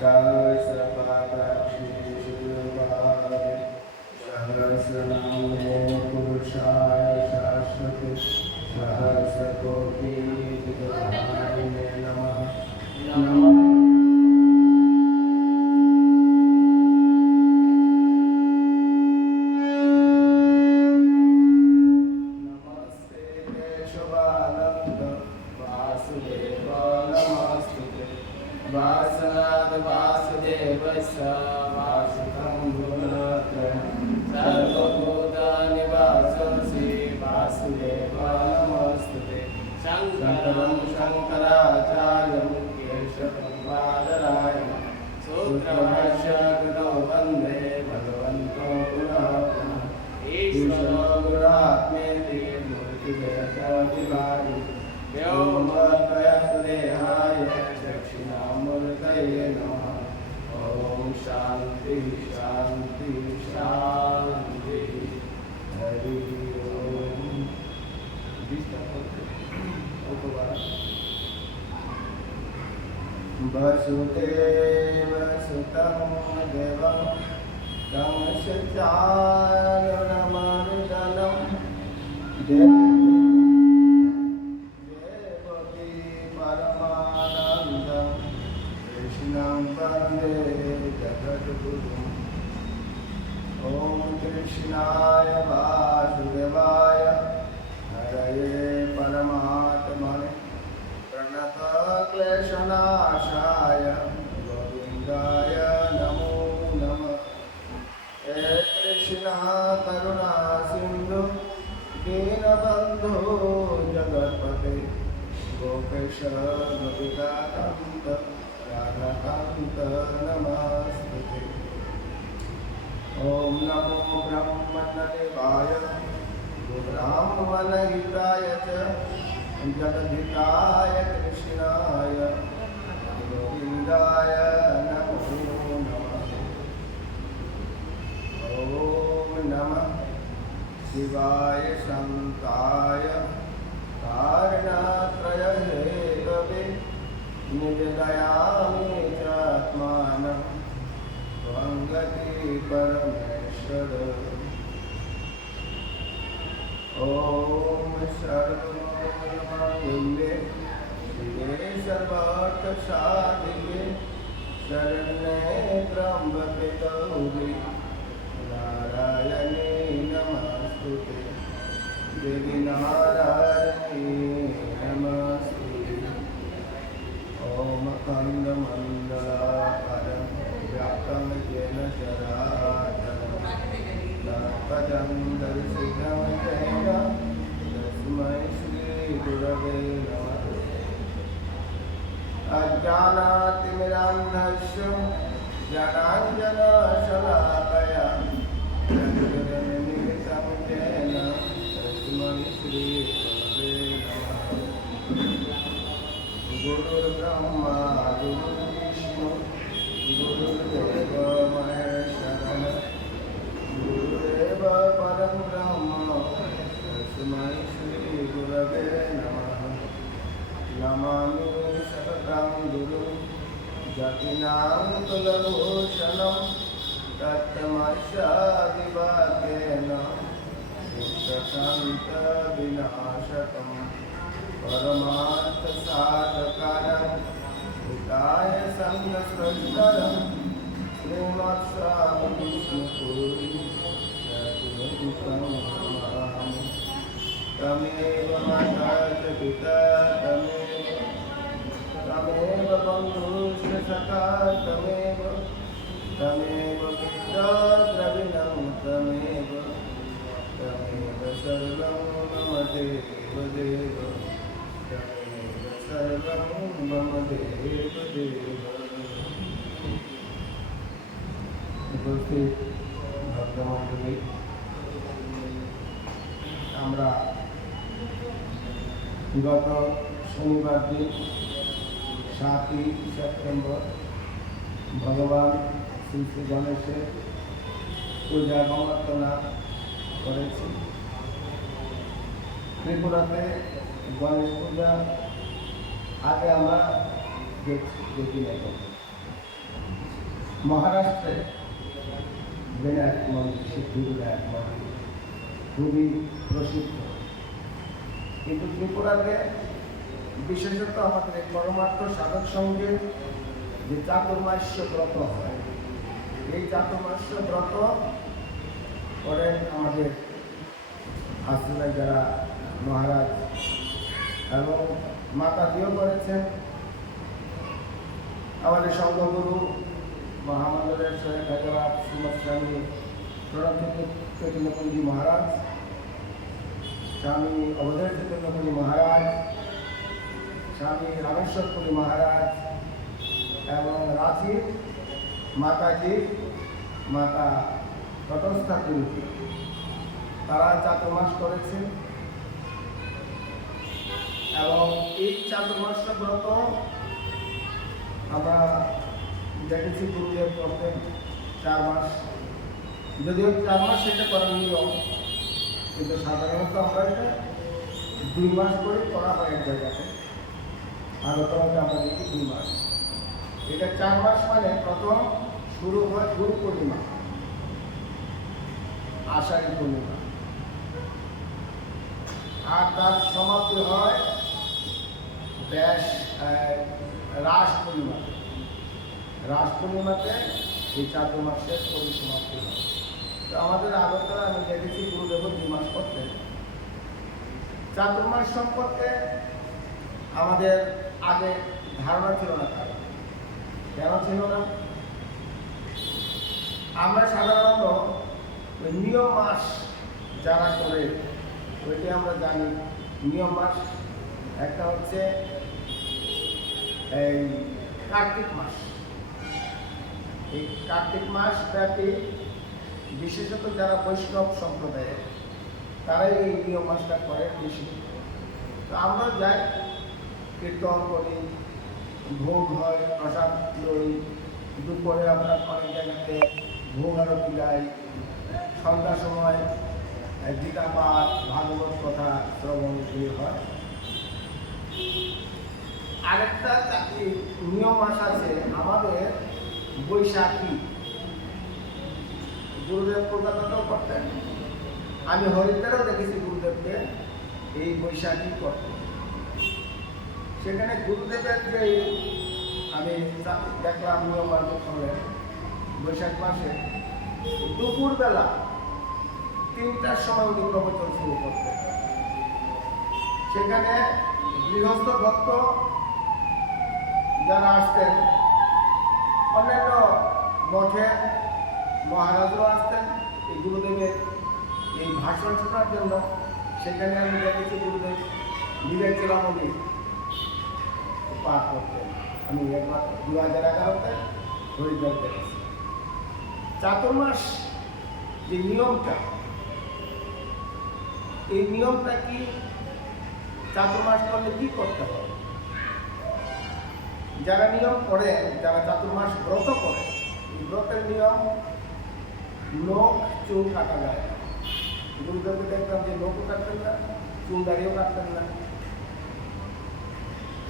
सहस्रपादाक्षिशूलपादे सहस्रनाम्ने पुरुषाय शाश्वते सहस्रकोटिविग्रहाय नमः नमः वासनाद वासुदेवस्य वासुतं गुणत्रयं सर्वभूतनिवासोऽसि वासुदेव नमोऽस्तुते शङ्करं शङ्कराचार्यं केशवं बादरायणं सूत्रभाष्यकृतो वन्दे भगवन्तो पुनः पुनः ईश्वरो गुरुरात्मेति मूर्तिभेदविभागि व्योमद्वयदेहाय दक्षिणामूर्तये नमः। ॐ शान्ति शान्ति शान्ति हरि ओम। वसुदेव सुतं देवं तं सचाननमर्दनं देवकी परमानन्दं कृष्णं वन्दे जगद्गुरुम्। ॐ कृष्णाय वासुदेवाय हरये परमात्मने प्रणतक्लेशनाशाय गोविन्दाय नमो नमः। हे कृष्ण करुणा सिन्धु दीनबन्धु जगत्पते गोपेश गोपिकान्त राधाकान्त नमस्ते। ॐ नमो ब्रह्मण्यदेवाय ब्राह्मणहिताय च जगद्धिताय कृष्णाय गोविन्दाय नमो नमः। ॐ नमः शिवाय शान्ताय कारणात्रयहेतवे निवेदयामि चात्मानं त्वं गति परमेश्वर। ॐ सर्वमङ्गले शिवे सर्वार्थसाधिके शरण्ये त्र्यम्बके गौरी नारायणे नमस्तुते देवी नारायणी नमस्ते। ॐ अखण्डमण्डलाकारं व्याप्तं येन चराचरं तत्पदं दर्शितं येन तस्मै श्रीगुरवे नमः। अज्ञानातिमिरान्धस्य ज्ञानाञ्जनशलाकया चक्षुरुन्मीलितं येन तस्मै श्रीगुरवे नमः। गुरुर्ब्रह्मा गुरुर्विष्णु गुरुर्देवो महेश्वरः गुरुदेव परं ब्रह्म तस्मै श्रीगुरवे नमः। नमामि सततं गुरुं जतिनां कुलभूषणं तत्तमस्यादिवाक्येन दुष्टसन्तविनाशकं परमार्थसाधकारं हिताय सङ्गस्रष्टरं श्रीमत्स्वामि विष्णुपुरी सद्गुरुं नमामि। तमेव माता च पिता तमेव बन्धुश्च सखा तमेव विद्याद्रविणं तमेव सर्वं मम देव तमेव सर्वं मम देव। উপস্থিত ভক্তমণ্ডলী, আমরা গত শনিবার দিন 7ই সেপ্টেম্বর ভগবান শ্রী শ্রী গণেশের পূজা অবমার্জনা করেছি। ত্রিপুরাতে গণেশ পূজা আগে আমরা দেখি নাই। মহারাষ্ট্রে বিনায়ক মন্দির, সিদ্ধিবিনায়ক মন্দির খুবই প্রসিদ্ধ। কিন্তু ত্রিপুরাতে বিশেষত আমাদের এই পরমার্থ সাধক সঙ্গে যে চাতুর্মাস্য ব্রত হয়, এই চাতুর্মাস্য ব্রত করেন আমাদের আশ্রমে যারা মহারাজ এবং মাতাজিও করেছেন। আমাদের সঙ্গগুরু মহামন্ডলের শহীদ হাজারাত শ্রীমৎ স্বামী প্রণব চৈতন্যপুরী মহারাজ, স্বামী অবধের চৈতন্যপুরী মহারাজ, স্বামী রামেশ্বরপুরী মহারাজ এবং রাঁচির মাতাজি মাতা তটস্থা পুরী, তারা চাতুর্মাস করেছেন। এবং এই চাতুর্মাস ব্রত আমরা দেখেছি গুরুদেব করতেন 4 মাস, যদিও 4 মাস সেটা করার নিয়ম, কিন্তু সাধারণত আমরা এটা 2 মাস করে করা হয় এক জায়গাতে, আর ওটাতে আমরা দেখি 2 মাস। এটা 4 মাস মানে প্রথম শুরু হয় গুরু পূর্ণিমা, আষাঢ়ী পূর্ণিমা, আর তার সমাপ্তি হয় রাস পূর্ণিমা। রাস পূর্ণিমাতে এই চাতুর্মাসের পরিসমাপ্তি হয়। তো আমাদের আগরতলা আমি দেখেছি গুরুদেব 2 মাস করতেন। চাতুর্মাস সম্পর্কে আমাদের আগে ধারণা ছিল না। কারণ কেন ছিল না? আমরা সাধারণত নিয়ম মাস যারা করে ওইটি আমরা জানি। নিয়ম মাস একটা হচ্ছে এই কার্তিক মাস। এই কার্তিক মাস ব্যাপী বিশেষত যারা বৈষ্ণব সম্প্রদায়ের তারাই এই নিয়ম মাসটা করে বেশি। তো আমরা যাই, কীর্তন করি, ভোগ হয়, প্রসাদ লই, দুপুরে আমরা অনেক জায়গাতে ভোগ আরতি গাই, সন্ধ্যার সময় গীতা পাঠ, ভাগবত কথা শ্রবণ হয়। আরেকটা নিয়ম মাস আছে আমাদের বৈশাখী। গুরুদেব কলকাতাতেও করতেন, আমি হরিদ্বারেও দেখেছি গুরুদেবকে এই বৈশাখী করতেন। সেখানে গুরুদেবের যে আমি দেখলাম নিয়ম মান্য করলেন বৈশাখ মাসে দুপুরবেলা 3টার সময় উনি প্রবচন শুরু করতেন। সেখানে গৃহস্থ ভক্ত যারা আসতেন, অন্যান্য মঠে মহারাজও আসতেন এই গুরুদেবের এই ভাষণ শোনার জন্য। সেখানে আমি দেখেছি গুরুদেব বিবেক চূড়ামণি পাঠ করতেন। আমি একবার 2011-তে হরিদ্বার দেখেছি। চাতুর্মাস যে নিয়মটা, এই নিয়মটা কি? চাতুর্মাস করলে কি করতে হবে? যারা নিয়ম করে, যারা চাতুর্মাস ব্রত করে, এই ব্রতের নিয়ম নখ চুল কাটা যায় না। গুরুদেবকে দেখতাম যে নখও কাটতেন না, চুল দাড়িও কাটতেন না।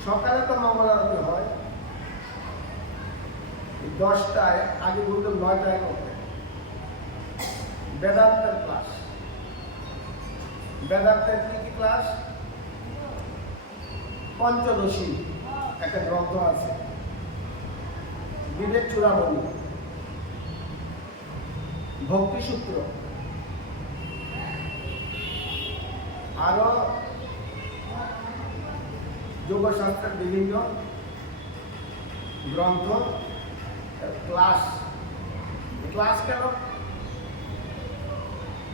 সকালে তো মঙ্গল আরতি হয় 10টায়, আগে গুরুদেব 9টায় করতেন। বেদান্তের ক্লাস, বেদান্তের কি ক্লাস? পঞ্চদশী একটা গ্রন্থ আছে, বিবেক চূড়ামণি, ভক্তিসূত্র, আরো যোগশাস্ত্রের বিভিন্ন গ্রন্থ ক্লাস। ক্লাস কেন?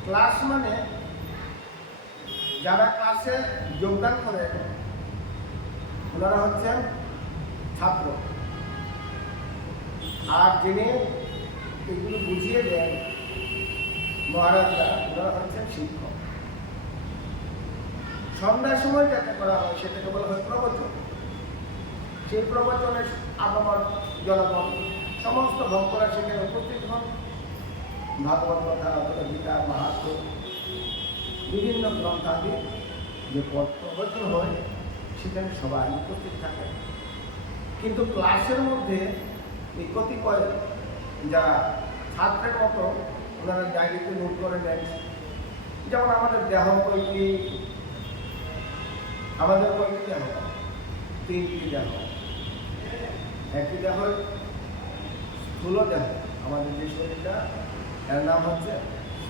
ক্লাস মানে যারা ক্লাসে যোগদান করে ওনারা হচ্ছেন ছাত্র, আর যিনি এগুলো বুঝিয়ে দেন মহারাজরা, ওনারা হচ্ছেন শিক্ষক। সন্ধ্যার সময় যাতে করা হয় সেটাকে বলা হয় প্রবচন। সেই প্রবচনের আগমন জনগণ সমস্ত ভক্তরা সেখানে উপস্থিত হন। ভাগবত কথা অথবা গীতা, মাহাত্ম্য, বিভিন্ন গ্রন্থাদি যে প্রবচন হয় সেখানে সবাই উপস্থিত থাকে। কিন্তু ক্লাসের মধ্যে এই কতিপয় যারা ছাত্রের মতো ওনারা ডায়েরিতে নোট করে নেন। যেমন আমাদের দেহ কয়টি, আমাদের কয়টি দেহ? 3টি দেহ। একটি দেহ স্থূল দেহ, আমাদের যে শরীরটা এর নাম হচ্ছে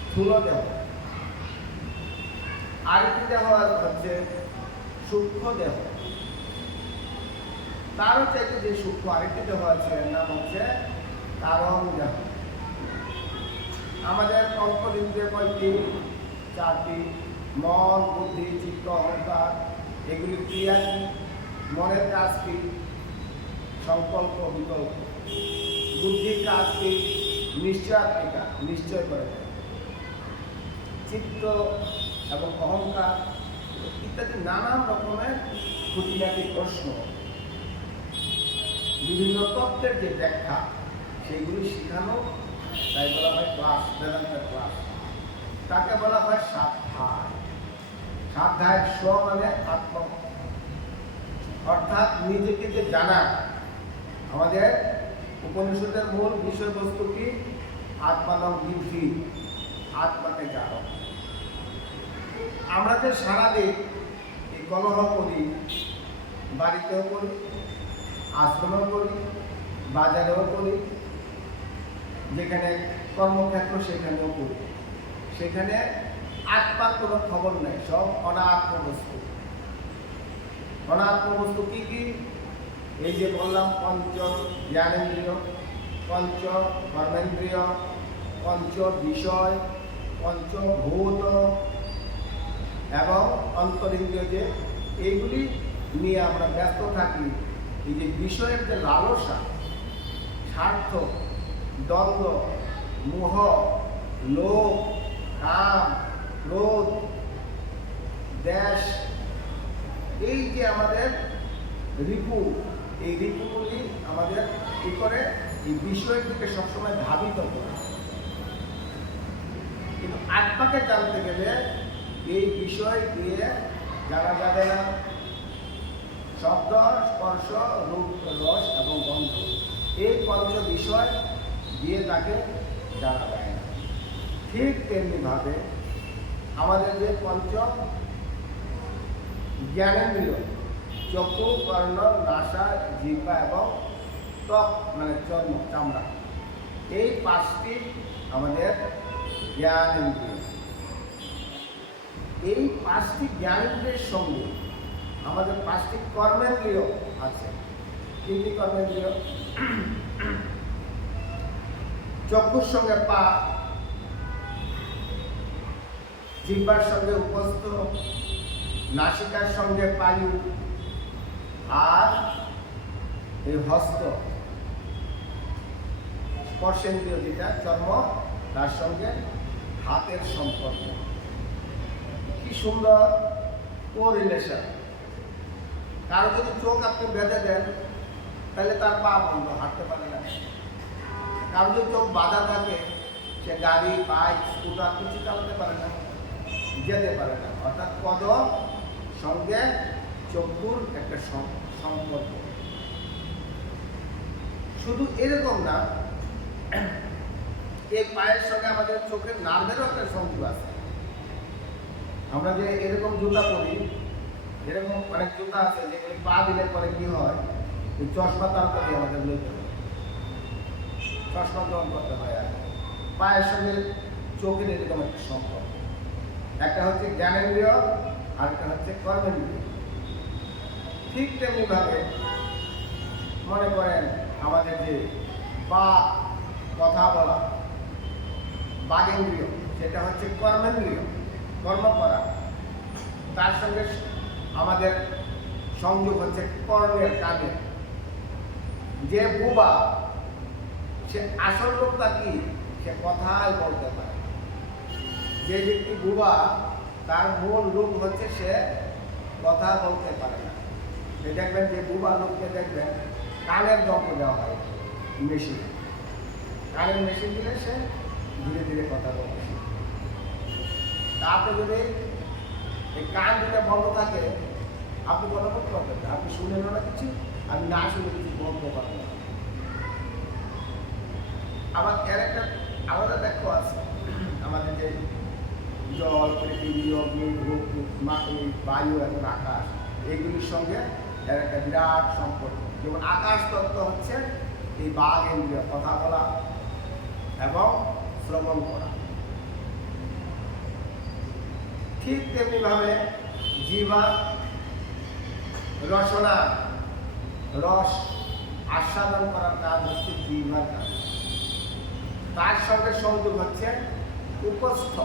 স্থূল দেহ। আরেকটি দেহ হচ্ছে সূক্ষ্ম দেহ। তারও চাইতে যে সূক্ষ্ম আরেকটি দেহ আছে এর নাম হচ্ছে কারণ দেহ। আমাদের পঞ্চেন্দ্রিয় কয়টি? 4টি। মন, বুদ্ধি, চিত্ত, অহংকার, এগুলি ক্রিয়া কি? মনের কাজ কি? সংকল্প, বিকল্প। বুদ্ধির কাজ কি? নিশ্চয়াত্মিকা, নিশ্চয় করে দেয়। চিত্ত এবং অহংকার ইত্যাদি নানান রকমের খুঁটিনাটি প্রশ্ন, বিভিন্ন তত্ত্বের যে ব্যাখ্যা, সেইগুলি শেখানো, তাই বলা হয় ক্লাস, বেদান্তের ক্লাস। তাকে বলা হয় স্বাধ্যায়। স্বাধ্যায়ের স্ব মানে আত্ম, অর্থাৎ নিজেকে যে জানা। আমাদের উপনিষদের মূল বিষয়বস্তু কি? আত্মানং বিদ্ধি, আত্মাকে জানো। আমরা যে সারাদিন এই কলহ করি, বাড়িতেও করি, আশ্রমেও করি, বাজারেও করি, যেখানে কর্মক্ষেত্র সেখানেও করি, সেখানে আত্মার কোনো খবর নেই, সব অনাত্ম বস্তু। অনাত্ম বস্তু কি কি? এই যে বললাম, পঞ্চ জ্ঞানেন্দ্রিয়, পঞ্চ কর্মেন্দ্রিয়, পঞ্চ বিষয়, পঞ্চভূত এবং অন্তরিন্দ্রিয়, যে এইগুলি নিয়ে আমরা ব্যস্ত থাকি। এই যে বিষয়ের যে লালসা, স্বার্থ, দ্বন্দ্ব, মোহ, লোভ, কাম, ক্রোধ, দ্বেষ, এই যে আমাদের রিপু, এই রিপুগুলি আমাদের কি করে? এই বিষয়ের দিকে সবসময় ধাবিত করে। কিন্তু আত্মাকে জানতে গেলে এই বিষয় দিয়ে জানা যাবে না। শব্দ, স্পর্শ, রূপ, রস এবং গন্ধ, এই পঞ্চ বিষয় দিয়ে তাকে জানা যায় না। ঠিক তেমনিভাবে আমাদের যে পঞ্চ জ্ঞানেন্দ্রিয়, চক্ষু, কর্ণ, নাসা, জিহ্বা এবং ত্বক মানে চর্ম, চামড়া, এই 5টি আমাদের জ্ঞানেন্দ্রিয়। এই 5টি জ্ঞানেন্দ্রিয়ের সঙ্গে আমাদের 5টি কর্মেন্দ্রিয় আছে। তিনটি কর্মেন্দ্রিয়, চক্ষুর সঙ্গে পা, জিহ্বার সঙ্গে উপস্থ, নাসিকার সঙ্গে বায়ু, আর এই হস্ত স্পর্শেন্দ্রিয় যেটা চর্ম, তার সঙ্গে হাতের সম্পর্ক। কি সুন্দর কোরিলেশন! কারো যদি চোখ আপনি বেঁধে দেন, তাহলে তার পা বন্ধ, হাঁটতে পারে না। কারো যদি চোখ বাঁধা থাকে, সে গাড়ি, বাইক, স্কুটার কিছু চালাতে পারে না, যেতে পারে না। অর্থাৎ কদম সঙ্গে চক্ষুর একটা সম্পর্ক। শুধু এরকম না, এই পায়ের সঙ্গে আমাদের চোখের নার্ভেরও একটা সংযোগ আছে। আমরা যে এরকম জুতা পরি, এরকম অনেক জুতা আছে যেগুলি পা দিলে পরে কি হয়, এই চশমা তারটা দিয়ে আমাদের লইতে হয়, চশমা গ্রহণ করতে হয়। আর পায়ের সঙ্গে চোখের এরকম একটা সম্পর্ক। একটা হচ্ছে জ্ঞানেন্দ্রিয়, আর একটা হচ্ছে কর্মেন্দ্রিয়। ঠিক তেমনিভাবে মনে করেন আমাদের যে বাক, কথা বলা, বাগেন্দ্রিয়, সেটা হচ্ছে কর্মেন্দ্রিয়, কর্ম করা। তার সঙ্গে আমাদের সংযোগ হচ্ছে কর্ণের, কানের। যে বুবা, সে আসল লোকটা কি? সে কথাই বলতে পারে। যে ব্যক্তি বুবা, তার মূল রূপ হচ্ছে সে কথা বলতে পারে না। দেখবেন যে বুবা লোককে দেখবেন কানের যন্ত্র দেওয়া হয়, মেশিন, কানের মেশিন দিলে সে ধীরে ধীরে কথা বলতে শিখে। আপনি যদি এই কান দুটা বন্ধ থাকে, আপনি কথা বলতে পারবেন না, আপনি শুনেন না কিছু, আমি না শুনে কিছু বলতে পারবেন না। আবার এর একটা আলাদা ব্যাখ্যা আছে। আমাদের যে জল, পৃথিবী, অগ্নি, বায়ু এবং আকাশ, এইগুলির সঙ্গে এর একটা বিরাট সম্পর্ক। যেমন আকাশ তত্ত্ব হচ্ছে এই বাঘ ইন্দ্রিয়, কথা বলা এবং শ্রবণ করা। ঠিক তেমনিভাবে জিহ্বা রসনা, রস আস্বাদন করার কাজ হচ্ছে জিহ্বার কাজ। তার সঙ্গে সংযোগ হচ্ছে উপস্থ,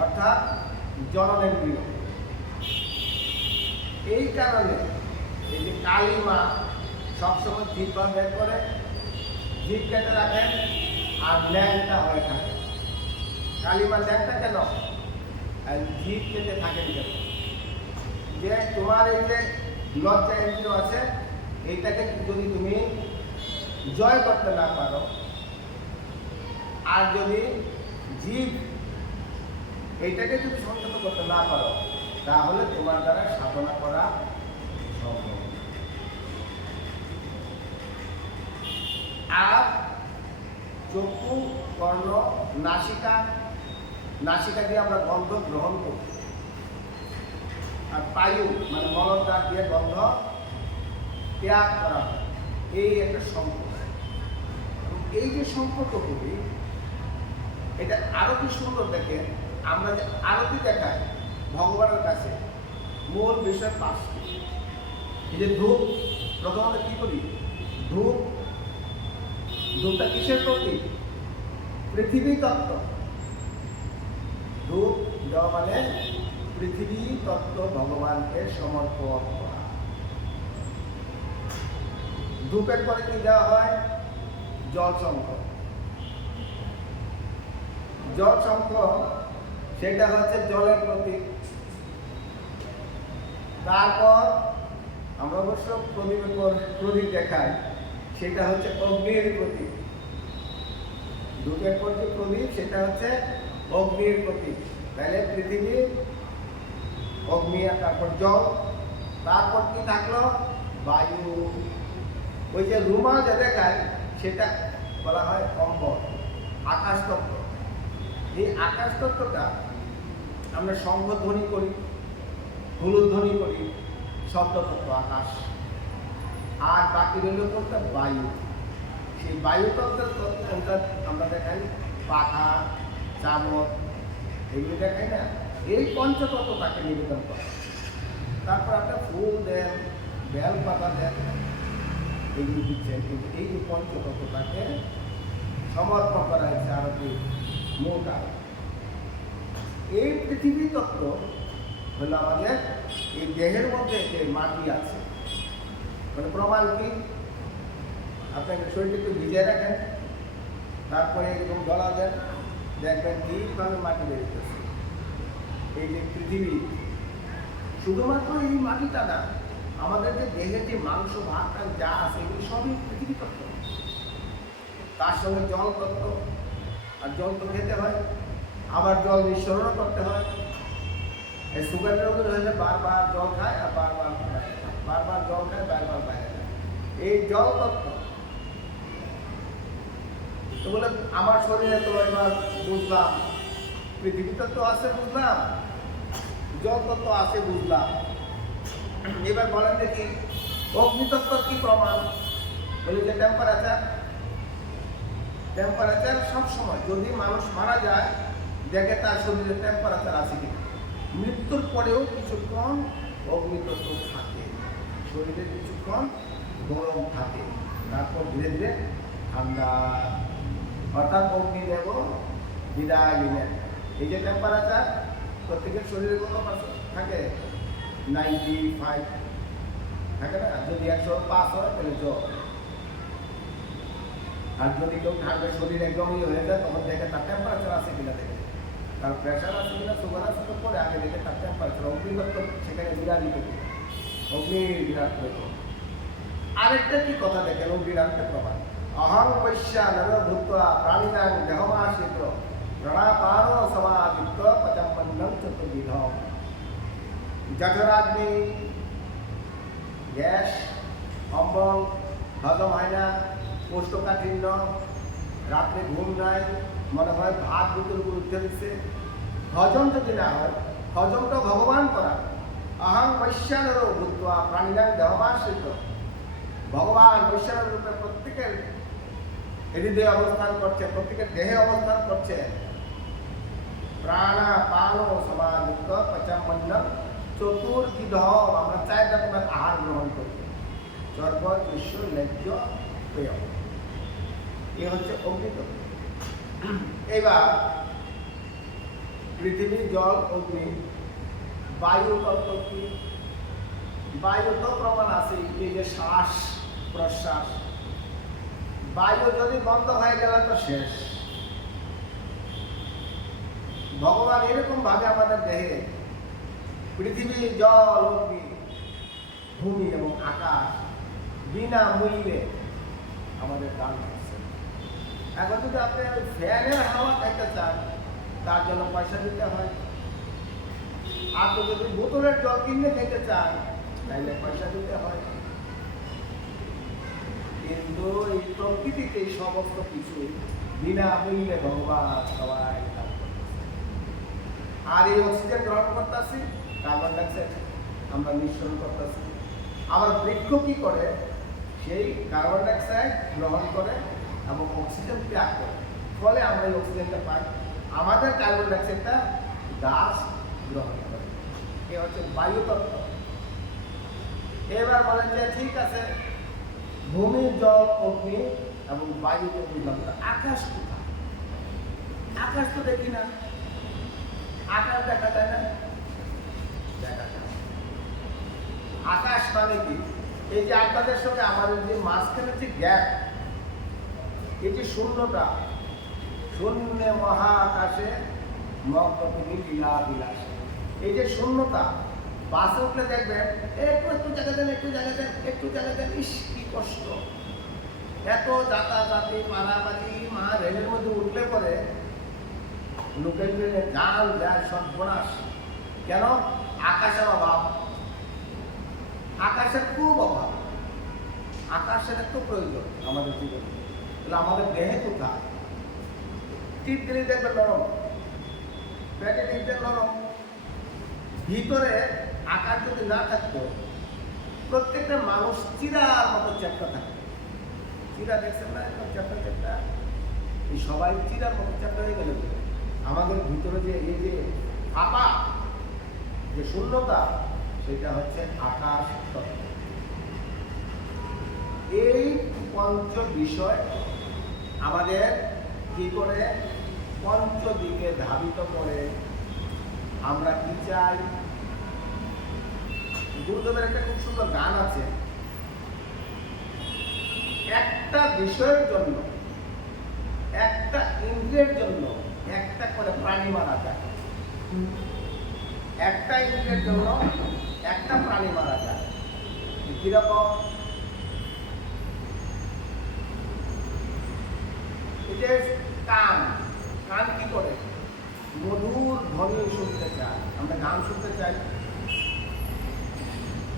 অর্থাৎ জননেন্দ্রিয়। এই কারণে এই যে কালী মা সবসময় জিহ্বা বের করে জিভ কেটে রাখেন আর ল্যাংটা হয়ে থাকে। কালী মা ল্যাংটা কেন আর জিভ কেটে থাকেন কেন? যে তোমার এই যে লজ্জা ইন্দ্রিয় আছে, এইটাকে যদি তুমি জয় করতে না পারো, আর যদি জীব এইটাকে যদি সংযত করতে না পারো, তাহলে তোমার দ্বারা সাধনা করা সম্ভব। আর চক্ষু, কর্ণ, নাসিকা, নাসিকা দিয়ে আমরা গন্ধ গ্রহণ করি, আর বায়ু মানে মলত্যাগ দিয়ে গন্ধ ত্যাগ করা হয়। এই একটা সম্পর্ক। এই যে সম্পর্কগুলি, এটা আরো কি সুন্দর দেখেন। আমরা যে আরতি দেখাই ভগবানের কাছে, মূল বিষয় পাঁচটি। এই যে ধূপ, প্রথমত কি করি? ধূপ, ধূপটা কিসের প্রতীক? পৃথিবী তত্ত্ব। ধূপ দেওয়া মানে পৃথিবী তত্ত্ব ভগবানকে সমর্পণ করা। ধূপের পরে কি দেওয়া হয়? জল শঙ্খ। জল শঙ্খ সেটা হচ্ছে জলের প্রতীক। তারপর আমরা অবশ্য প্রদীপ দেখাই, সেটা হচ্ছে অগ্নির প্রতীক। ধূপের পর যে প্রদীপ, সেটা হচ্ছে অগ্নির প্রতীক। তাহলে পৃথিবী, অগ্নি, আর তারপর জল। তারপর কি থাকলো? বায়ু। ওই যে রুমা যে দেখায়, সেটা বলা হয় অম্বর, আকাশ তত্ত্ব। এই আকাশ তত্ত্বটা আমরা শঙ্খধ্বনি করি, হুলুধ্বনি করি, শব্দ তত্ত্ব আকাশ। আর বাকি রইল কোনটা? বায়ু। সেই বায়ু তত্ত্বের কোনটা আমরা দেখাই? পাখা, চামচ, এগুলো দেখাই না। এই পঞ্চতত্ত্ব তাকে নিবেদন করে। তারপর আপনার ফুল দেন, বেল পাতা দেন, এগুলো দিচ্ছেন। কিন্তু এই যে পঞ্চতত্ত্ব তাকে সমর্পণ করা হয়েছে আরতি মূল কারণ। এই পৃথিবী তত্ত্ব হলো আমাদের এই দেহের মধ্যে যে মাটি আছে, মানে প্রমাণ কি? আপনাকে শরীরটা একটু ভিজিয়ে রাখেন, তারপরে এরকম গলা দেন, দেখবেন ঠিকভাবে মাটি বেরোতেছে। এই যে পৃথিবী, শুধুমাত্র এই মাটিটা না, আমাদের যে দেহের যে মাংস ভাত যা আছে, এগুলি সবই পৃথিবী তত্ত্ব। তার সঙ্গে জল তত্ত্ব, আর জল তো খেতে হয়, আবার জল নিঃসরণও করতে হয়। এই সুগার রোগের হলে বারবার জল খায় আর বারবার বারবার জল খায়, বারবার বাইরে যায়। এই জল তত্ত্ব তো বলে আমার শরীরে তো এবার বুঝলাম পৃথিবী তত্ত্ব আছে, বুঝলাম জল তত্ত্ব আছে, বুঝলাম। এবার বলেন দেখি অগ্নিতত্ত্ব কি প্রমাণ? বলি যে টেম্পারেচার। টেম্পারেচার সবসময়, যদি মানুষ মারা যায়, দেখে তার শরীরে টেম্পারেচার আছে কিনা। মৃত্যুর পরেও কিছুক্ষণ অগ্নিতত্ত্ব থাকে, শরীরে কিছুক্ষণ গরম থাকে, তারপর ধীরে ধীরে ঠান্ডা, অর্থাৎ অগ্নিদেব বিদায় নিলেন। এই যে টেম্পারেচার প্রত্যেকের শরীরে কত থাকে? 95 থাকে না? যদি 105 হয় তাহলে জ্বর। আর যদি কেউ ঠান্ডা শরীর একদমই হয়ে যায়, তখন দেখে তার টেম্পারেচার আছে কিনা, দেখে তার প্রেশার আছে কিনা, সুগার আছে, তো পরে আগে দেখে তার টেম্পারেচার। অগ্নিতত্ত্ব সেখানে বিরাজিত করে, অগ্নির বিরাট হইত। আরেকটা কি কথা দেখেন, অগ্নির আরেকটা প্রমাণ। অহং বৈশ্যা নর ভূত্বা প্রাণিনাং দেহমাশ্রিত প্রাণাপান সমাদিত্য পচম্পন্নম চতুর্বিধম। জঠরাগ্নি, গ্যাস, অম্বল, হজম হয় না, কোষ্ঠকাঠিন্য, রাত্রে ঘুম নাই, মনে হয় ভাত বুকের উপর উঠতে দিচ্ছে। হজম যদি না হয়, হজমটা ভগবান করা। অহং বৈশ্যানরো ভূত্বা প্রাণিনাং দেহমাশ্রিত। ভগবান বৈশ্যানর রূপে প্রত্যেকের হৃদয়ে অবস্থান করছে, প্রত্যেকের দেহে অবস্থান করছে। প্রাণা পানো সমাযুক্ত পচমন্নম চতুর্বিধ, আমরা 4 রকমের আহার গ্রহণ করি। চর্ব দৃশ্য ন্যায্য পেয়, এ হচ্ছে অগ্নিতত্ত্ব। এবার পৃথিবী, জল, অগ্নি, বায়ু তত্ত্ব কি? বায়ু তো প্রমাণ আছে, এই যে শ্বাস প্রশ্বাস, বায়ু যদি বন্ধ হয়ে গেলে তো শেষ। ভগবান এরকম ভাবে আমাদের দেহে পৃথিবী, জল, অগ্নি, ভূমি এবং আকাশ বিনা মূল্যে আমাদের দান করছে। এখন যদি আপনি ফ্যানের হাওয়া খাইতে চান, তার জন্য পয়সা দিতে হয়। আপনি যদি বোতলের জল কিনে খেতে চান, তাহলে পয়সা দিতে হয়। কিন্তু এই প্রকৃতিতে এই সমস্ত কিছু বিনামূল্যে ভগবান সবাই দান করতেছে। আর এই অক্সিজেন গ্রহণ করতেছি, কার্বন ডাইঅক্সাইড আমরা নিঃসরণ করতেছি। আবার বৃক্ষ কি করে? সেই কার্বন ডাইঅক্সাইড গ্রহণ করে এবং অক্সিজেন ত্যাগ করে, ফলে আমরা এই অক্সিজেনটা পাই। আমাদের কার্বন ডাইঅক্সাইডটা গাছ গ্রহণ করে। এ হচ্ছে বায়ু তত্ত্ব। এবার বলেন যে ঠিক আছে, ভূমি, জল, অগ্নি এবং বায়ুকে বুঝলাম, আকাশ কোথায়? আকাশ তো দেখি না, আকাশ দেখা যায় না, দেখা যায়। আকাশ মানে কি? এই যে আপনাদের সঙ্গে আমাদের যে মাঝখানে যে গ্যাপ, এই যে শূন্যতা, শূন্য মহাকাশে মগ্ন তুমি লীলা বিলাস, এই যে শূন্যতা, বাসে উঠলে দেখবেন একটু জায়গা দেন, একটু জায়গা দেন, একটু জায়গা দেন, ইস কি কষ্ট। এত যাতাযাতি পারাপারি, মা রেলের মধ্যে উঠলে পরে লোকের ট্রেনে জাল যায় সর্বনাশ। কেন? আকাশের অভাব, আকাশের খুব অভাব। আকাশের একটু প্রয়োজন আমাদের জীবনে। তাহলে আমাদের দেহে কোথায়? টিপ দিলে দেখবেন নরম, পেটে টিপ দেন নরম। ভিতরে আকাশ যদি না থাকতো, প্রত্যেকটা মানুষ চিরার মতো চ্যাপ্টা থাকতো। চিরা দেখছেন না, একদম চ্যাপ্টা চ্যাপ্টা, এই সবাই চিরার মতো চ্যাপ্টা হয়ে গেল। আমাদের ভিতরে যে এই যে ফাঁপা, যে শূন্যতা, সেটা হচ্ছে আকাশ তত্ত্ব। এই পঞ্চ বিষয় আমাদের কি করে পঞ্চদিকে ধাবিত করে। আমরা কি চাই? গুরুদেবের একটা খুব সুন্দর গান আছে, একটা বিষয়ের জন্য, একটা ইন্দ্রিয়ের জন্য একটা করে প্রাণী মারা যায়। একটা ইন্দ্রিয়ের জন্য একটা প্রাণী মারা যায়। কিরকম? এই যে কান, কান কি করে? মধুর ধ্বনি শুনতে চায়, আমরা গান শুনতে চাই।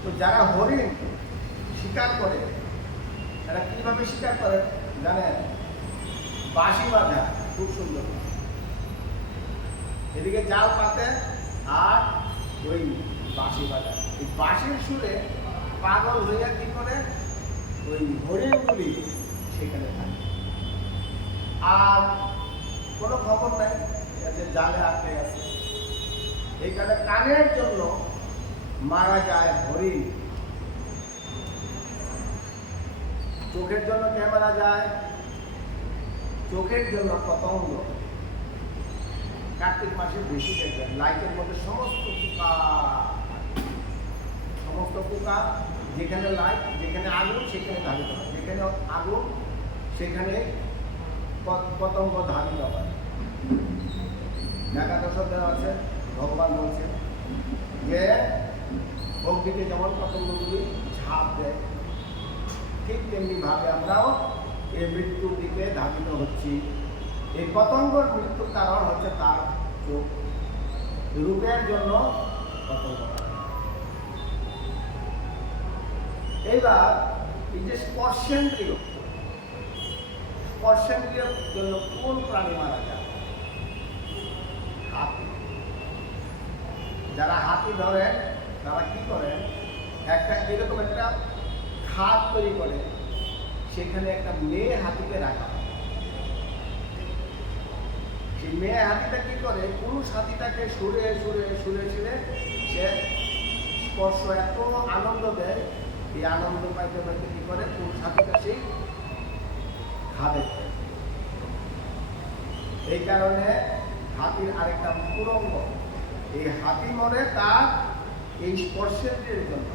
তো যারা হরিণ শিকার করে, তারা কিভাবে শিকার করে জানেন? বাঁশি বাজা, খুব সুন্দর। এদিকে জাল পাতে আর ওই বাঁশি বাজা। এই বাঁশির সুরে পাগল হইয়া কি করে? ওই হরিণগুলি সেখানে থাকে, আর কোনো খবর নাই যে জালে আটকে আছে। এইখানে কানের জন্য মারা যায় হরিণ। চোখের জন্য কে মারা যায়? চোখের জন্য পতঙ্গ। কার্তিক মাসে বেশি দেখবেন লাইটের মধ্যে সমস্ত পোকা, সমস্ত পোকা, যেখানে লাইট, যেখানে আগুন সেখানে ধাবিত হয়, যেখানে আগুন সেখানে পতঙ্গ ধাবিত হয়। একাদশ দেওয়া আছে, ভগবান বলছে যে অগ্নিতে যেমন পতঙ্গগুলি ঝাঁপ দেয়, ঠিক তেমনি ভাবে আমরাও এই মৃত্যুর দিকে ধাবিত হচ্ছি। এই পতঙ্গর মৃত্যুর কারণ হচ্ছে তার চোখ। রূপের জন্য পতঙ্গ। এইবার এই যে স্পর্শেন্দ্রিয়, স্পর্শেন্দ্রিয়ের জন্য কোন প্রাণী মারা যায়? হাতি। যারা হাতি ধরেন তারা কি করেন, একটা এরকম একটা খাত তৈরি করে, সেখানে একটা মেয়ে হাতিকে রাখা হয়। সেই মেয়ে হাতিটা কি করে, পুরুষ হাতিটাকে সুরে সুরে সুরে সুরে সে স্পর্শ এত আনন্দ দেয়, এই আনন্দ পাইতে পাইতে কি করে পুরুষ হাতিটা সেই খাদে। এই কারণে হাতির আরেকটা কুরঙ্গ, এই হাতি মরে তার এই স্পর্শের জন্য।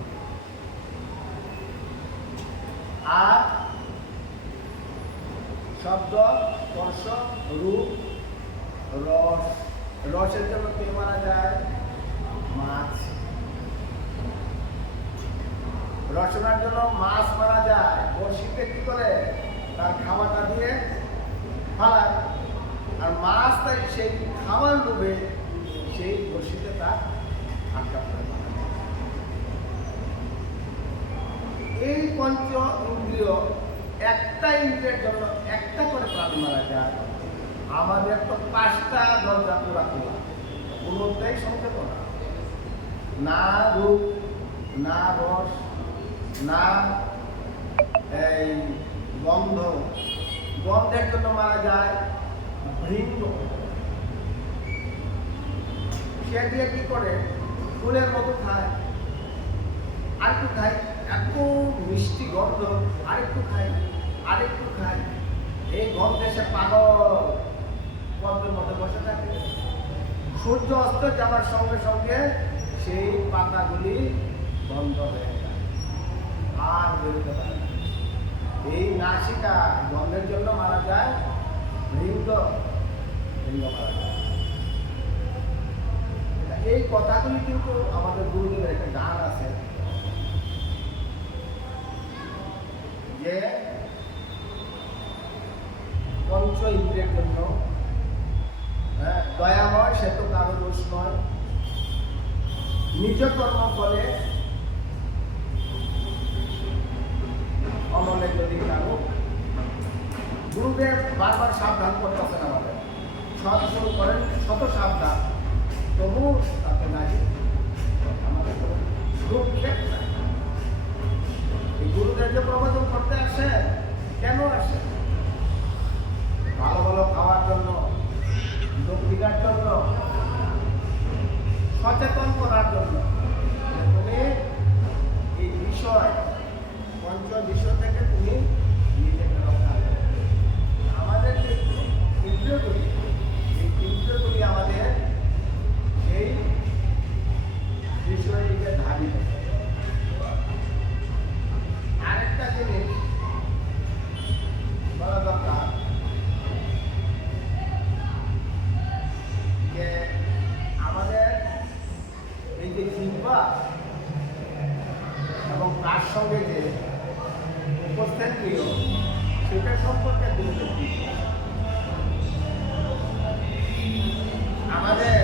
আর শব্দ, স্পর্শ, রূপ, রস, রসের জন্য কে মারা যায়? মাছ। রসনার জন্য মাছ মারা যায়। বড়শিতে কি করে, তার খাবারটা দিয়ে ফালায়, আর মাছ তাই সেই খাবার লোভে সেই বড়শিতে তার আটকা পড়ে। এই পঞ্চ ইন্দ্রিয়, একটা ইন্দ্রিয়ের জন্য একটা করে প্রাণী মারা যায়। আমাদের তো 5টা দরজা পুরা খোলা, কোনোটাই সংযত না। না রূপ, না রস, না এই গন্ধ। গন্ধের জন্য মারা যায় ভৃঙ্গ। সে দিয়ে কি করে, ফুলের মতো খায়, আরেকটু খায়, এত মিষ্টি গন্ধ, আরেকটু খায়, আরেকটু খায়। এই গন্ধে সে পাগল, পদ্মের মধ্যে বসে থাকে। সূর্য অস্ত যাওয়ার সঙ্গে সঙ্গে সেই পাতাগুলি বন্ধ হয়ে যায়, আর বেরোতে পারে না। এই নাসিকা গন্ধের জন্য মারা যায় ভৃঙ্গ, মারা যায়। এই কথাগুলি কিন্তু আমাদের গুরুদেবের একটা গান আছে যে পঞ্চ ইন্দ্রিয়ের জন্য দয়াময়, সে তো কারো দোষ নয়, নিজ কর্ম ফলে অমলে যদি কারো। গুরুদেব বারবার সাবধান করতেছেন আমাদের, সৎ শুরু করেন শত সাবধান, তবু তাতে নাকি আমাদের কোনো দুঃখের নাই। এই গুরুদেব যে প্রবচন করতে আসেন, কেন আসেন? ভালো ভালো খাওয়ার জন্য, দক্ষিণার জন্য, সচেতন করার জন্য। তুমি এই বিষয়, পঞ্চ বিষয় থেকে তুমি নিজেকে রক্ষা করো। আমাদের যে ইন্দ্রিয়গুলি, এই ইন্দ্রিয়গুলি আমাদের এই বিষয়টিকে ধাবিত। আরেকটা জিনিস বলা দরকার যে আমাদের এই যে জিহ্বা এবং তার সঙ্গে যে উপস্থিতিও, সেটা সম্পর্কে দুর্নীতি। আমাদের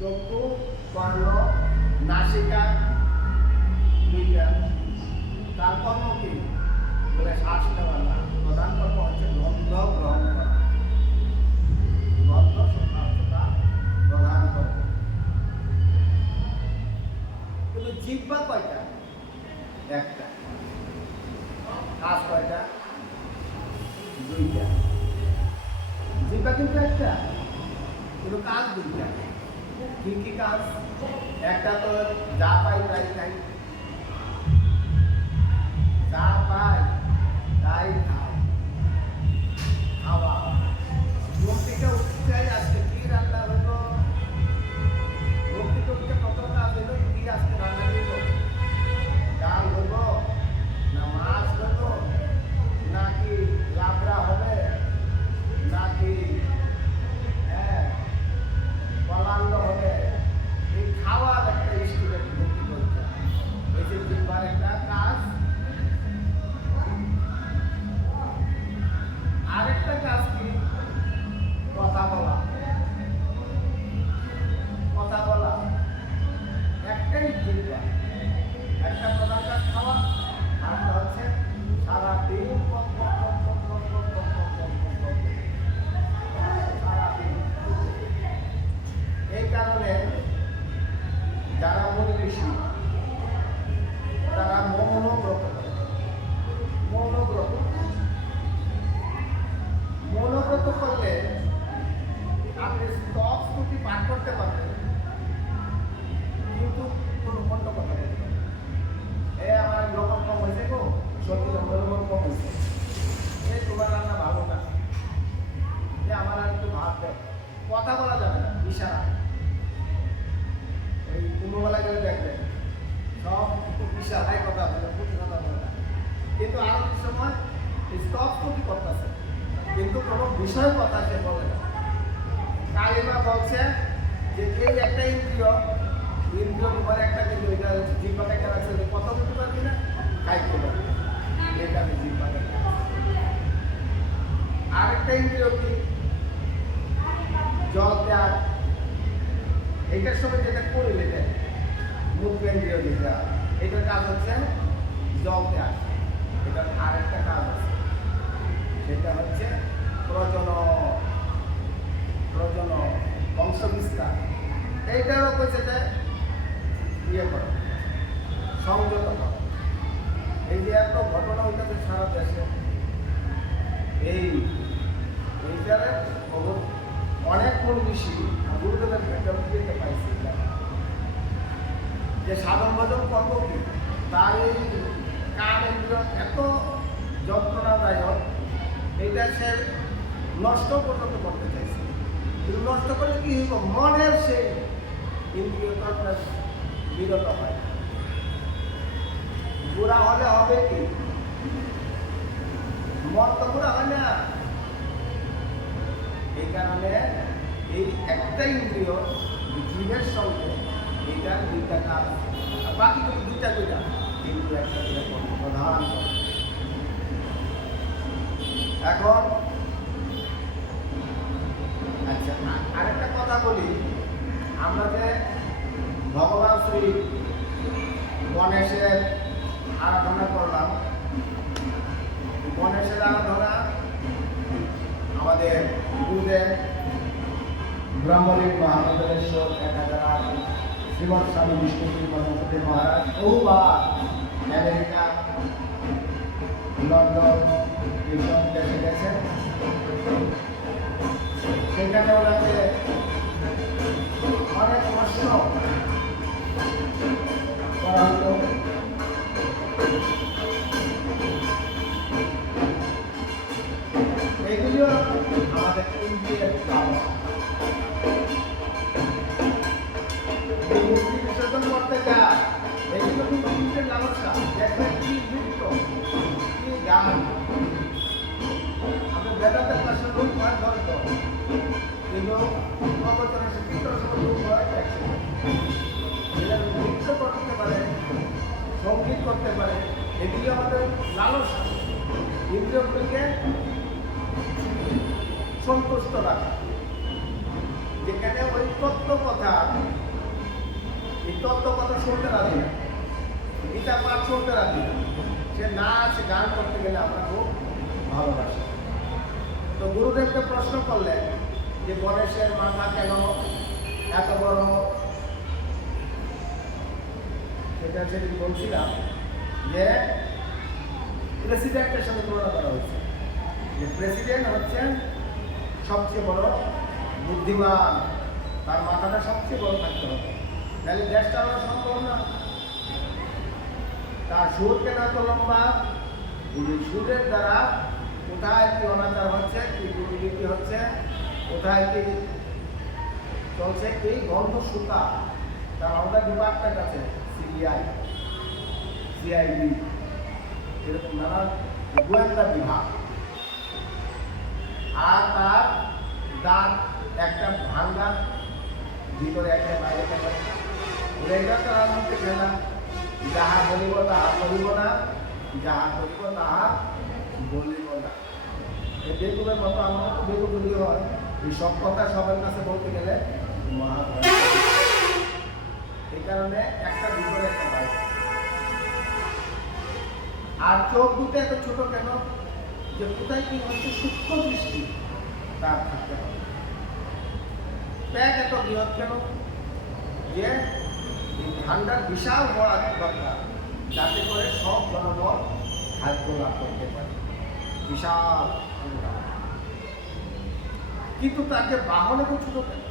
চক্ষু, কর্ণ, নাসিকা দুইটা। তার কর্ম কি বলে শ্বাস নেওয়া না, প্রধান কর্ম হচ্ছে গন্ধ গ্রহণ করা। গন্ধ সন্ন্যাসতা প্রধান কর্ম। কিন্তু জিহ্বা কয়টা? একটা। কাজ কয়টা? দুইটা। জিহ্বা কিন্তু একটা, কিন্তু কাজ দুইটা। কি কি কাজ? একটা তো যা পাই তাই খাই, যা পাই তাই খাই, খাওয়া। ঘুম থেকে উঠতে আজকে কি রান্না হইল, ঘুম থেকে উঠতে কত কাজ হইল, কি আজকে রান্না হইল, ডাল হইব না মাছ হইব নাকি লাবড়া হবে নাকি কলান্ড হবে। এই খাওয়ার একটা স্টুডেন্ট ভর্তি করছে, এই যে জিহ্বার একটা কাজ। আরেকটা কাজ কি? কথা বলা। কথা বলা একটাই জিহ্বা। একটা প্রধান কাজ খাওয়া, আরেকটা হচ্ছে সারাদিন সারাদিন। এই কারণে যারা মনীষী তারা মৌনব্রত করে। মৌনব্রত মৌনব্রত করলে আপনি স্তব স্তুতি পাঠ করতে পারবেন, কিন্তু কোনো অন্য কথা বলতে পারবেন। আমার লবণ কম হয়েছে গো, সত্যি লবণ কম হয়েছে, তোমার রান্না ভালো না, আমার আর একটু ভাত দেয়। কথা বলা যাবে না, ইশারা। ওই কুমোবেলা গেলে দেখবেন সব ইশারায় কথা বলে, প্রতি কথা বলে না। কিন্তু আরো কিছু সময় স্তব স্তুতি করতেছে, কিন্তু কোনো বিষয় কথা সে বলে না। কালিমা বলছে যে এই একটা ইন্দ্রিয়, ইন্দ্রিয় উপরে একটা, কিন্তু এটা জিহ্বাটা একটা আছে, কথা বলতে পারবি না, খাইতে পারবি না, এটা আমি জিহ্বাটা। আরেকটা ইন্দ্রিয় কি? জল ত্যাগ। এইটার সময় যেটা করিলে মুখ ইন্দ্রিয় যেটা, এটার কাজ হচ্ছে জল ত্যাগ। এটার আরেকটা কাজ আছে, সেটা হচ্ছে প্রজন বংশ বিস্তার। এইটারও কইছে যে ইয়ে করে, সংযত করে। এই যে এত ঘটনা হইতেছে সারা দেশে, এইটারে অনেক মনীষী গুরুদেবের দিতে পাইছে যে সাধন ভজন কর্ম কি, তার এই কান ইন্দ্রিয় এত যন্ত্রণাদায়ক, এইটা সে নষ্ট পর্যন্ত করতে চাইছে। কিন্তু নষ্ট করলে কি হইব? মনের সেই ইন্দ্রিয়টা বিরত হয়। বুড়া হলে হবে কি? মন তো বুড়া হয় না। এই কারণে এই একটা ইন্দ্রিয় জীবের সঙ্গে এইটার দুইটা কাজ, বাকি কিন্তু দুইটা কিন্তু একটা প্রধান। এখন আচ্ছা, আরেকটা কথা বলি, আমরা যে ভগবান শ্রী গণেশের আরাধনা করলাম, গণেশের আরাধনা আমাদের গুরুদেব ব্রহ্মলীন মহামন্ডলেশ্বর 1008 শ্রীমৎ স্বামী বিষ্ণুপুরী মহাদেব মহারাজ বহুবার আমেরিকা, লন্ডন এইসব দেশে গেছেন। সেখানে ওনাকে অনেক প্রশ্ন করা হতো। এগুলো আমাদের ইন্ডিয়ার মূর্তি বিসর্জন করতে যায়, এগুলো কিন্তু ইন্ডিয়ার লালসা। দেখবেন কি নৃত্য, কি গান, আপনি বেদাতের পাশে লোক হয় ধরত, কিন্তু প্রবচনের কীর্তন সময় লোক হয় দেখছে, নৃত্য করতে পারে, সঙ্গীত করতে পারে, এগুলি আমাদের লালসা, ইন্দ্রিয়গুলিকে সন্তুষ্ট রাখা। যেখানে ওই তত্ত্ব কথা তত্ত্ব কথা শুনতে রাজি না, গীতা পাঠ শুনতে রাজি না, সে নাচ গান করতে গেলে আমরা খুব ভালোবাসি। তো গুরুদেবকে প্রশ্ন করলেন যে গণেশের মাথা কেন এত বড়? সেটা সেদিন বলছিলাম যে প্রেসিডেন্টের সাথে তুলনা করা হয়েছে, যে প্রেসিডেন্ট হচ্ছেন সবচেয়ে বড় বুদ্ধিমান, তার মাথাটা সবচেয়ে বড় থাকতে হবে, তাহলে দেশ চালানো সম্ভব না। তার সুর কেন এত লম্বা? এই সুরের দ্বারা কোথায় কি অনাচার হচ্ছে, কি দুর্নীতি হচ্ছে, কোথায় কি চলছে, এই গন্ধ সুতা তার আলাদা ডিপার্টমেন্ট আছে, সিবিআই, সিআইডি, এরকম নানা গোয়েন্দা বিভাগ। আর তার দাঁত একটা ভাঙ্গা, ভিতরে একটা বাইরে একটা, এটা তার মধ্যে খেলা, যাহা বলিব তাহা করিব না, যাহা করিব তাহা বলিব না। এই বেকুবের মতো আমার তো বেকুবলি হয়, এই সব কথা সবার কাছে বলতে গেলে মহা। এই কারণে একটা ভিতরে একটা বাইরে। আর চোখ দুটো এত ছোট কেন? যে কোথায় কি হচ্ছে সূক্ষ্ম দৃষ্টি তার থাকতে হবে। প্যাক এত বৃহৎ কেন? যে ঠান্ডার বিশাল বড় দরকার, যাতে করে সব জনগণ খাদ্য লাভ করতে পারে, বিশাল ঠান্ডা। কিন্তু তাকে বাহন এত ছোট কেন?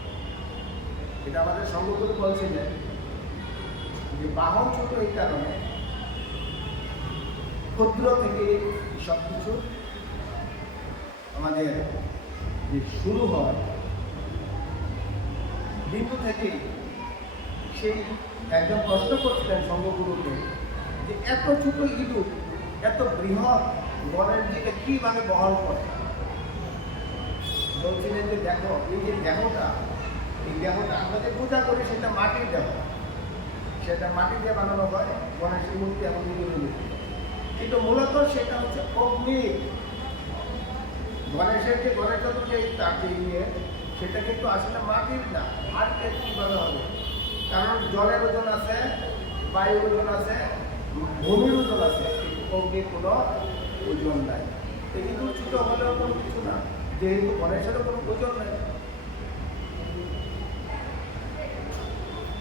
এটা আমাদের সঙ্গগুরু বলছিলেন যে বাহন ছোট এই কারণে, ক্ষুদ্র থেকে সব কিছু আমাদের যে শুরু হয় বিন্দু থেকে। সেই একজন প্রশ্ন করছিলেন সঙ্গগুরুকে যে এত ছোট ইঁদুর এত বৃহৎ বনের দিকে কিভাবে বহন করে? বলছিলেন যে দেখো, এই যে দেহটা, এই দেহটা আমরা যে পূজা করি সেটা মাটির দেহ, সেটা মাটি দিয়ে বানানো হয়, গণেশের মূর্তি এবং ইঁদুরের মূর্তি, কিন্তু মূলত সেটা হচ্ছে অগ্নি। গণেশের যে গণেশ চতুর্থী তাকে নিয়ে সেটা কিন্তু আসলে মাটির না, মাটিতে কীভাবে হবে? কারণ জলের ওজন আছে, বায়ুর ওজন আছে, ভূমির ওজন আছে, কিন্তু অগ্নির কোনো ওজন নাই। তো ইঁদুর ছোট হলেও কোনো কিছু না, যেহেতু গণেশেরও কোনো ওজন নেই।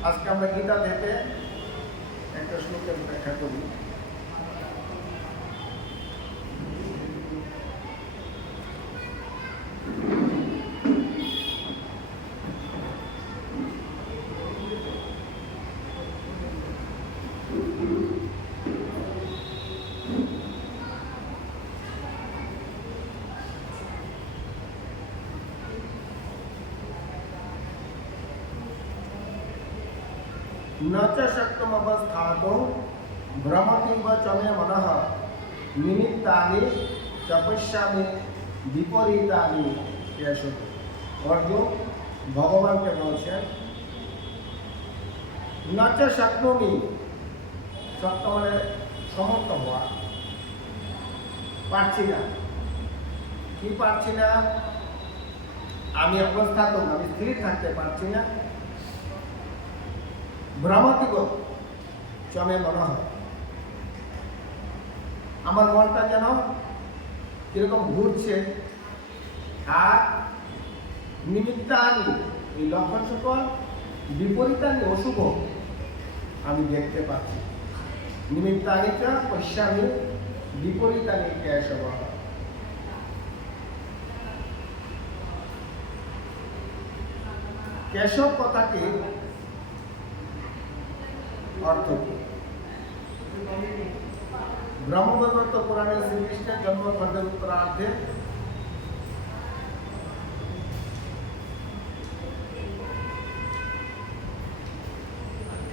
আজকে আমরা গীতা থেকে একটা শ্লোকের ব্যাখ্যা করি। न च शक्तमवस्थातो भ्रमति व च मे मनः निमित्तानि च पश्यामि विपरीतानि केशव। अर्जुन ভগবানকে বলছেন न च शक्नोमि, শক্ত মানে সমর্থ হওয়া, পারছি না। কি পারছি না? আমি অবস্থাত, আমি স্থির থাকতে পারছি না। ভ্রমতিব চমে মনে হয়, আমার মনটা যেন কিরকম ঘুরছে। আর নিমিত্তানি, এই লক্ষণ সকল, বিপরীতানি অশুভ আমি দেখতে পাচ্ছি। নিমিত্তানিটা পশ্যামি বিপরীতানি কেশব। কেশব কথাটি অর্থ কি? ব্রহ্মবৈবর্ত পুরাণে শ্রীকৃষ্ণের জন্মখণ্ডের উত্তরার্ধে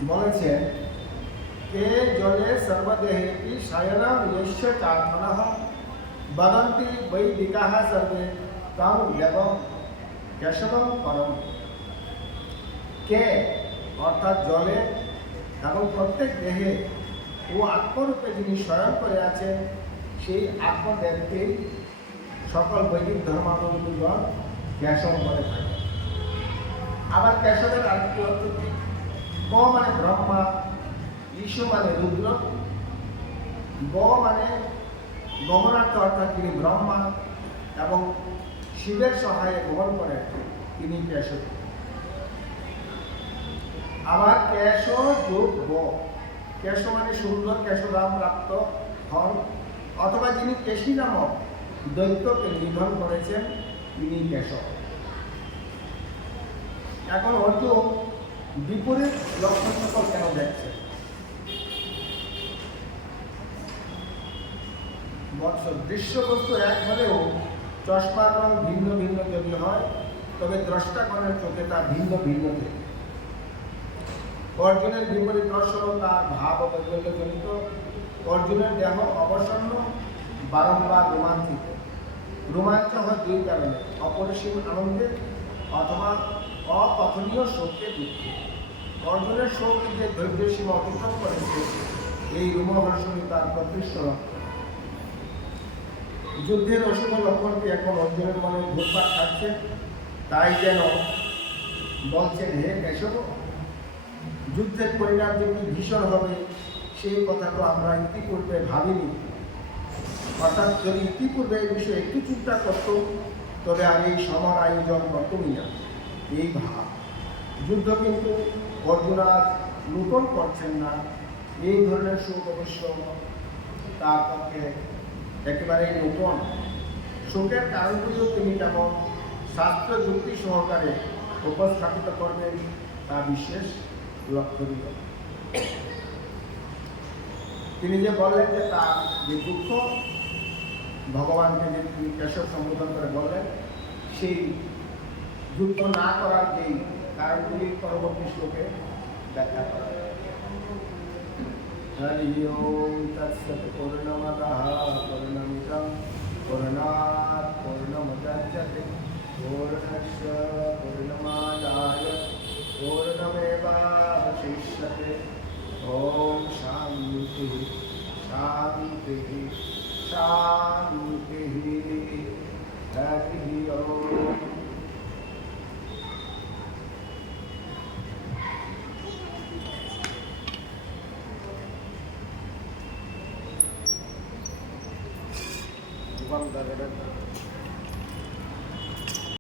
বলেছেন কে জলে সর্বদেহেপি শয়নম যস্য চাত্মনঃ বদন্তি বৈদিকাঃ সর্বে তং দেবং কেশবং পরম। কে অর্থাৎ জলে এবং প্রত্যেক দেহে ও আত্মরূপে যিনি শয়ন করে আছেন সেই আত্মদেবকে সকল বৈদিক ধর্মাবলম্বীগণ কেশব বলে থাকে। আবার কেশবের আরেকটি অর্থ কি? মানে ব্রহ্মা, ঈশ মানে রুদ্র, মানে গমনার্থ অর্থাৎ তিনি ব্রহ্মা এবং শিবের সহায়ে গ্রহণ করেন তিনি কেশব। আবার কেশ যোগ ব, কেশ মানে সুন্দর, কেশরাম প্রাপ্ত হন, অথবা যিনি কেশী নামক দৈত্যকে নিধন করেছেন তিনি কেশব। এখন অর্জুন বিপরীত লক্ষণ সকল কেন দেখছে? দৃশ্যবস্তু এক হলেও চশমার রং ভিন্ন ভিন্ন যদি হয়, তবে দ্রষ্টাগণের চোখে তা ভিন্ন ভিন্ন থেকে। অর্জুনের বিপরীত দর্শন তার ভাব ও বৈকল্যজনিত। অর্জুনের দেহ অবসন্ন, বারংবার রোমাঞ্চিত। রোমাঞ্চ হয় দুই কারণে: অপরিসীম আনন্দে অথবা অকথনীয় শোকে দুঃখে। অর্জুনের শোক যে ধৈর্যের সীমা অতিক্রম করেছে, এই রোমহর্ষণই তার প্রকৃষ্ট লক্ষ্য। যুদ্ধের অশুভ লক্ষণটি এখন অর্জুনের মনে ঘুরপাক খাচ্ছে, তাই যেন বলছেন, হে কেশব, যুদ্ধের পরিণাম যে কি ভীষণ হবে সেই কথা তো আমরা ইতিপূর্বে ভাবিনি। অর্থাৎ যদি ইতিপূর্বে এই বিষয়ে একটু চিন্তা করত, তবে আর এই সমর আয়োজন করতই না। এই ভাব যুদ্ধ কিন্তু অর্জুন আর নূতন করছেন না। এই ধরনের সুখ অবশ্য তার পক্ষে একেবারেই নূতন। সুখের কারণগুলিও তিনি যেমন শাস্ত্র যুক্তি সহকারে উপস্থাপিত করবেন তা বিশেষ লক্ষণীয়। তিনি যে বললেন যে তার যে দুঃখ, ভগবানকে যে তিনি কেশব সম্বোধন করে বললেন, সেই যুদ্ধ না করার যেই কারণগুলি পরবর্তী শ্লোকে ব্যাখ্যা করা। হরি ওম তৎসৎ। পূর্ণমদঃ পূর্ণমিদং পূর্ণাৎ পূর্ণমুদচ্যতে পূর্ণস্য পূর্ণমাদায় পূর্ণমেবাবশিষ্যতে। ওম শান্তি শান্তি শান্তি। হরি ওম। One